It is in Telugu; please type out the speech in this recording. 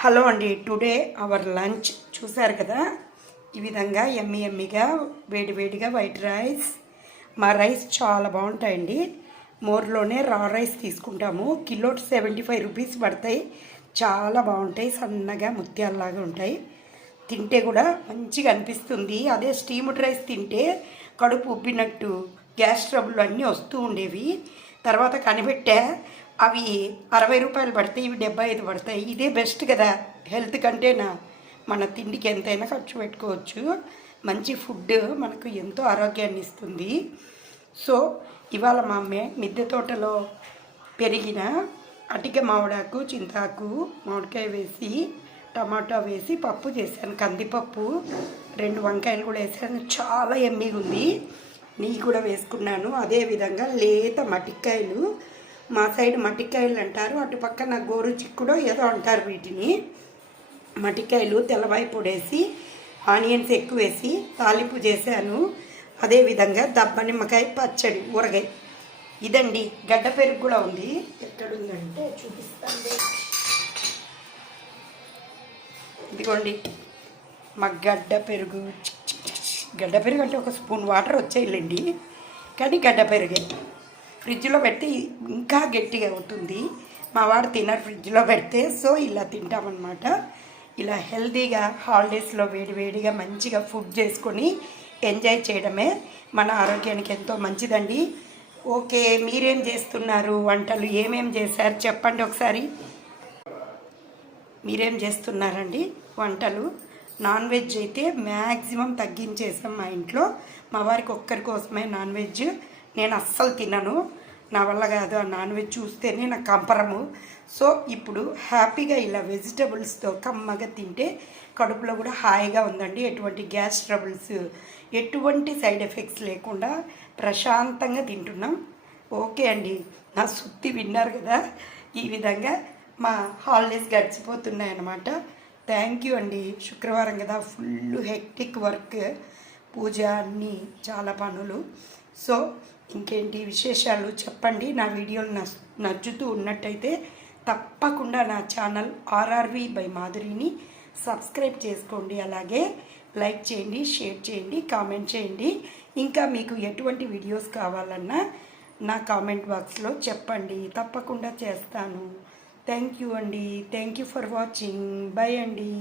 హలో అండి. టుడే అవర్ లంచ్ చూసారు కదా, ఈ విధంగా ఎమ్మిగా వేడివేడిగా వైట్ రైస్. మా రైస్ చాలా బాగుంటాయండి. మోర్లోనే రా రైస్ తీసుకుంటాము. కిలో 75 రూపీస్ పడతాయి. చాలా బాగుంటాయి, సన్నగా ముత్యాలలాగా ఉంటాయి. తింటే కూడా మంచిగా అనిపిస్తుంది. అదే స్టీమ్డ్ రైస్ తింటే కడుపు ఉబ్బినట్టు గ్యాస్ ట్రబుల్ అన్నీ వస్తూ ఉండేవి. తర్వాత కనిపెట్టా, అవి 60 రూపాయలు పడతాయి, ఇవి 75 పడతాయి. ఇదే బెస్ట్ కదా హెల్త్ కంటేనా. మన తిండికి ఎంతైనా ఖర్చు పెట్టుకోవచ్చు. మంచి ఫుడ్ మనకు ఎంతో ఆరోగ్యాన్ని ఇస్తుంది. సో ఇవాళ మా అమ్మే మిద్దె తోటలో పెరిగిన అటిక మామిడాకు, చింతాకు, మామిడికాయ వేసి టమాటా వేసి పప్పు చేశాను. కందిపప్పు, 2 వంకాయలు కూడా వేసాను. చాలా ఎమ్మిగా ఉంది. నెయ్యి కూడా వేసుకున్నాను. అదేవిధంగా లేత మటికాయలు, మా సైడ్ మటికాయలు అంటారు, అటు పక్కన గోరు చిక్కుడో ఏదో అంటారు వీటిని. మటికాయలు తెల్లవాయి పొడేసి ఆనియన్స్ ఎక్కువ వేసి తాలింపు చేశాను. అదేవిధంగా దబ్బ నిమ్మకాయ పచ్చడి, ఊరగాయ. ఇదండి. గడ్డ పెరుగు కూడా ఉంది. ఎక్కడుందంటే చూపిస్తాను. ఇదిగోండి మా గడ్డ పెరుగు. గడ్డ పెరుగు అంటే ఒక స్పూన్ వాటర్ వచ్చేయాలండి, కానీ గడ్డ పెరుగే. ఫ్రిడ్జ్లో పెడితే ఇంకా గట్టిగా అవుతుంది. మా వాడు తినరు ఫ్రిడ్జ్లో పెడితే, సో ఇలా తింటామన్నమాట. ఇలా హెల్తీగా హాలిడేస్లో వేడివేడిగా మంచిగా ఫుడ్ చేసుకొని ఎంజాయ్ చేయడమే మన ఆరోగ్యానికి ఎంతో మంచిదండి. ఓకే, మీరేం చేస్తున్నారు? వంటలు ఏమేం చేశారు చెప్పండి ఒకసారి. మీరేం చేస్తున్నారండి వంటలు? నాన్ వెజ్ అయితే మ్యాక్సిమం తగ్గించేసాం మా ఇంట్లో. మా వారికి ఒక్కరి కోసమే నాన్ వెజ్. నేను అస్సలు తినను, నా వల్ల కాదు. ఆ నాన్ వెజ్ చూస్తేనే నాకు కంపరము. సో ఇప్పుడు హ్యాపీగా ఇలా వెజిటబుల్స్తో కమ్మగా తింటే కడుపులో కూడా హాయిగా ఉందండి. ఎటువంటి గ్యాస్ ట్రబుల్స్, ఎటువంటి సైడ్ ఎఫెక్ట్స్ లేకుండా ప్రశాంతంగా తింటున్నాం. ఓకే అండి, నా సుత్తి విన్నారు కదా. ఈ విధంగా మా హాలిడేస్ గడిచిపోతున్నాయన్నమాట. థ్యాంక్ యూ అండి. శుక్రవారం కదా, ఫుల్ హెక్టిక్ వర్క్, పూజ, అన్నీ చాలా పనులు. సో ఇంకేంటి విశేషాలు చెప్పండి. నా వీడియోలు నచ్చుతూ ఉన్నట్టయితే తప్పకుండా నా ఛానల్ ఆర్ఆర్వి బై మాధురిని సబ్స్క్రైబ్ చేసుకోండి. అలాగే లైక్ చేయండి, షేర్ చేయండి, కామెంట్ చేయండి. ఇంకా మీకు ఎటువంటి వీడియోస్ కావాలన్నా నా కామెంట్ బాక్స్లో చెప్పండి, తప్పకుండా చేస్తాను. థ్యాంక్ యూ అండి. Thank you for watching. By అండి.